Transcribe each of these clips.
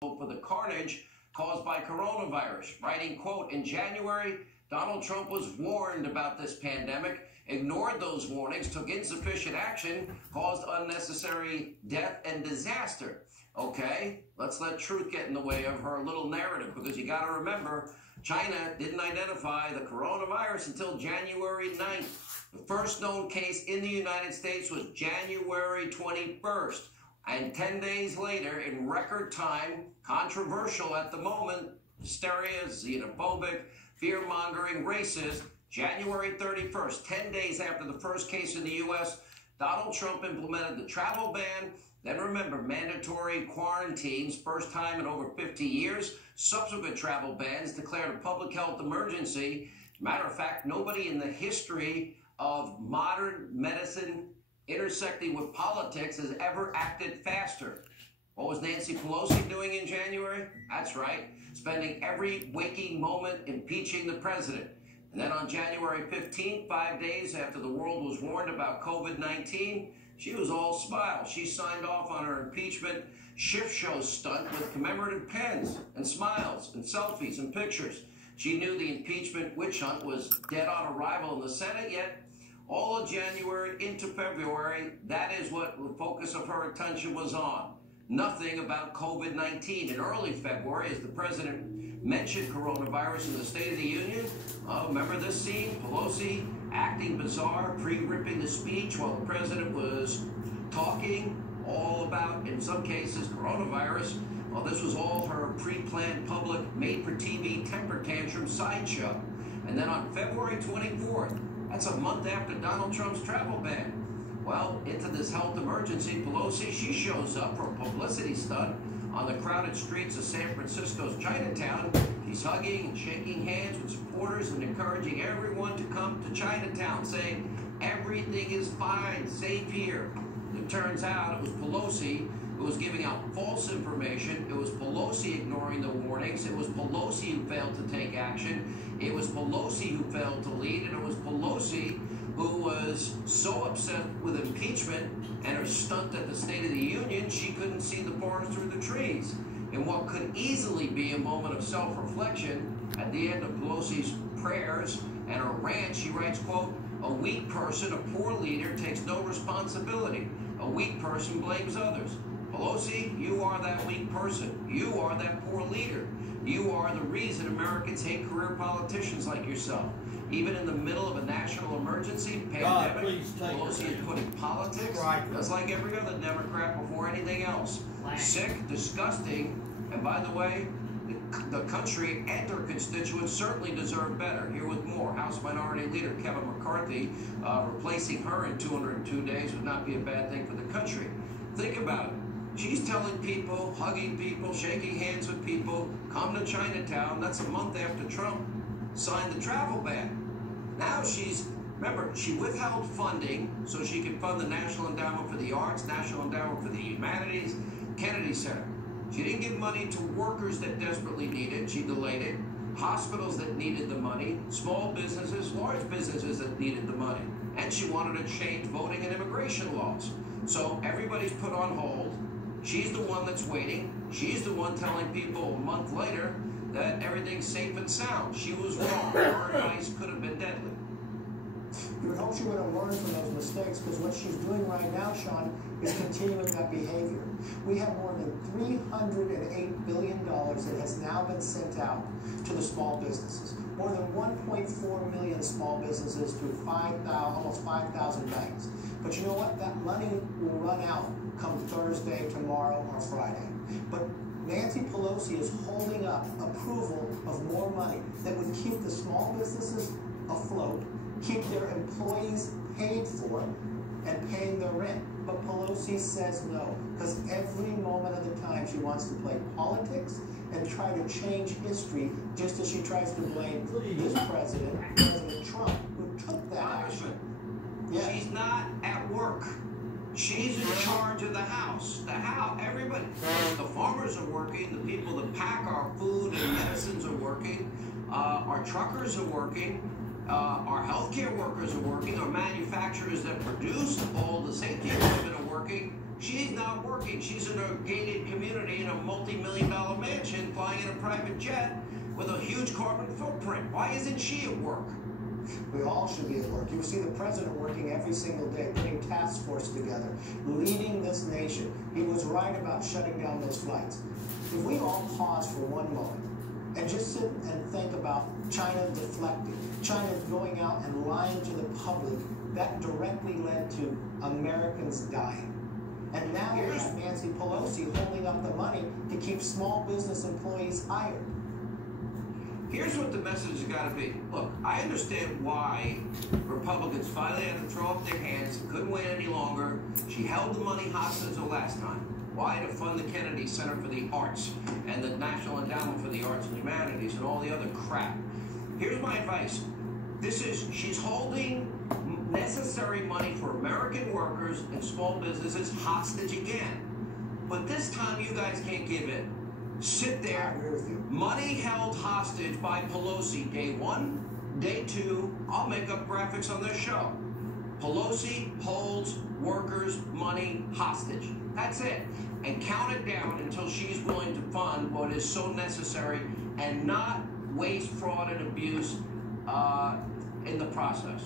for the carnage caused by coronavirus, writing, quote, "In January, Donald Trump was warned about this pandemic, ignored those warnings, took insufficient action, caused unnecessary death and disaster." Okay, let's let truth get in the way of her little narrative, because you got to remember, China didn't identify the coronavirus until January 9th. The first known case in the United States was January 21st. And 10 days later, in record time, controversial at the moment, hysteria, xenophobic, fear-mongering, racist, January 31st, 10 days after the first case in the U.S., Donald Trump implemented the travel ban. Then remember, mandatory quarantines, first time in over 50 years. Subsequent travel bans declared a public health emergency. Matter of fact, nobody in the history of modern medicine intersecting with politics has ever acted faster. What was Nancy Pelosi doing in January? That's right, spending every waking moment impeaching the president. And then on January 15th, 5 days after the world was warned about COVID-19, she was all smiles. She signed off on her impeachment shift show stunt with commemorative pens and smiles and selfies and pictures. She knew the impeachment witch hunt was dead on arrival in the Senate, yet all of January into February, that is what the focus of her attention was on. Nothing about COVID-19. In early February, as the president mentioned coronavirus in the State of the Union, remember this scene? Pelosi acting bizarre, pre-ripping the speech while the president was talking all about, in some cases, coronavirus. Well, this was all her pre-planned public made-for-TV temper tantrum sideshow. And then on February 24th, that's a month after Donald Trump's travel ban. Well, into this health emergency, Pelosi, she shows up for a publicity stunt on the crowded streets of San Francisco's Chinatown. She's hugging and shaking hands with supporters and encouraging everyone to come to Chinatown, saying, "Everything is fine, safe here." It turns out it was Pelosi who was giving out false information. It was Pelosi ignoring the warnings. It was Pelosi who failed to take action. It was Pelosi who failed to lead. And it was Pelosi who was so upset with impeachment and her stunt at the State of the Union, she couldn't see the forest through the trees. In what could easily be a moment of self-reflection, at the end of Pelosi's prayers and her rant, she writes, quote, "A weak person, a poor leader, takes no responsibility. A weak person blames others." Pelosi, you are that weak person. You are that poor leader. You are the reason Americans hate career politicians like yourself. Even in the middle of a national emergency, pandemic, Pelosi is putting politics, just like every other Democrat, before anything else. Sick, disgusting, and by the way, the country and her constituents certainly deserve better. Here with more, House Minority Leader Kevin McCarthy, replacing her in 202 days would not be a bad thing for the country. Think about it. She's telling people, hugging people, shaking hands with people, come to Chinatown. That's a month after Trump signed the travel ban. Now remember, she withheld funding so she could fund the National Endowment for the Arts, National Endowment for the Humanities, Kennedy Center. She didn't give money to workers that desperately needed it. She delayed it. Hospitals that needed the money, small businesses, large businesses that needed the money. And she wanted to change voting and immigration laws. So everybody's put on hold. She's the one that's waiting. She's the one telling people a month later that everything's safe and sound. She was wrong. Her advice could have been deadly. You would hope she would have learned from those mistakes, because what she's doing right now, Sean, is continuing that behavior. We have more than $308 billion that has now been sent out to the small businesses. More than 1.4 million small businesses through almost 5,000 banks. But you know what? That money will run out come Thursday, tomorrow, or Friday. But Nancy Pelosi is holding up approval of more money that would keep the small businesses afloat, keep their employees paid for, and paying their rent. But Pelosi says no, because every moment of the time she wants to play politics and try to change history, just as she tries to blame this president, President Trump, who took that action. Yeah. She's not at work. She's in charge of the House. Everybody. The farmers are working. The people that pack our food and medicines are working. Our truckers are working. Our healthcare workers are working. Our manufacturers that produce all the safety equipment are working. She's not working. She's in a gated community in a multi-million-dollar mansion flying in a private jet with a huge carbon footprint. Why isn't she at work? We all should be at work. You see the president working every single day, putting task force together, leading this nation. He was right about shutting down those flights. If we all pause for one moment and just sit and think about China deflecting, China going out and lying to the public, that directly led to Americans dying. And now we have Nancy Pelosi holding up the money to keep small business employees hired. Here's what the message has got to be. Look, I understand why Republicans finally had to throw up their hands, couldn't wait any longer. She held the money hostage the last time. Why? To fund the Kennedy Center for the Arts and the National Endowment for the Arts and Humanities and all the other crap. Here's my advice. She's holding necessary money for American workers and small businesses hostage again. But this time you guys can't give in. Sit there. Money held hostage by Pelosi. Day 1, day 2, I'll make up graphics on this show. Pelosi holds workers' money hostage. That's it. And count it down until she's willing to fund what is so necessary and not waste, fraud, and abuse in the process.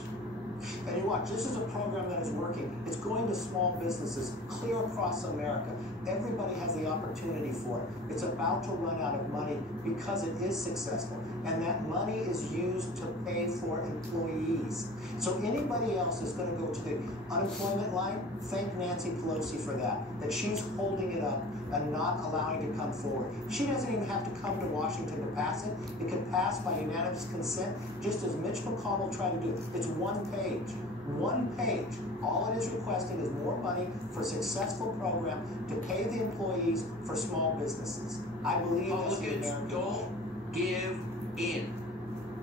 And you watch, this is a program that is working. It's going to small businesses clear across America. Everybody has the opportunity for it. It's about to run out of money because it is successful. And that money is used to pay for employees. So anybody else is going to go to the unemployment line, thank Nancy Pelosi for that she's holding it up and not allowing to come forward. She doesn't even have to come to Washington to pass it. It could pass by unanimous consent, just as Mitch McConnell tried to do. It's one page. One page. All it is requesting is more money for a successful program to pay the employees for small businesses. I believe Republicans don't give in.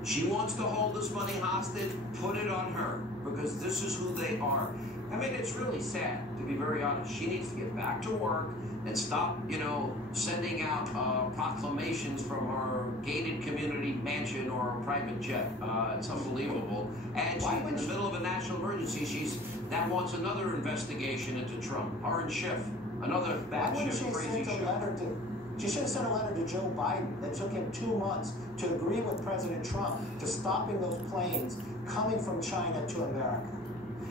She wants to hold this money hostage, put it on her, because this is who they are. I mean, it's really sad, to be very honest. She needs to get back to work and stop, sending out proclamations from her gated community mansion or a private jet. It's unbelievable. And she's in the middle of a national emergency. She now wants another investigation into Trump. Her and Schiff, another bad Schiff, crazy Schiff. She should have sent a letter to Joe Biden that took him 2 months to agree with President Trump to stopping those planes coming from China to America.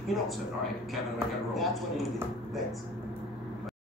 All right, Kevin, I got to roll. That's what he did. Thanks.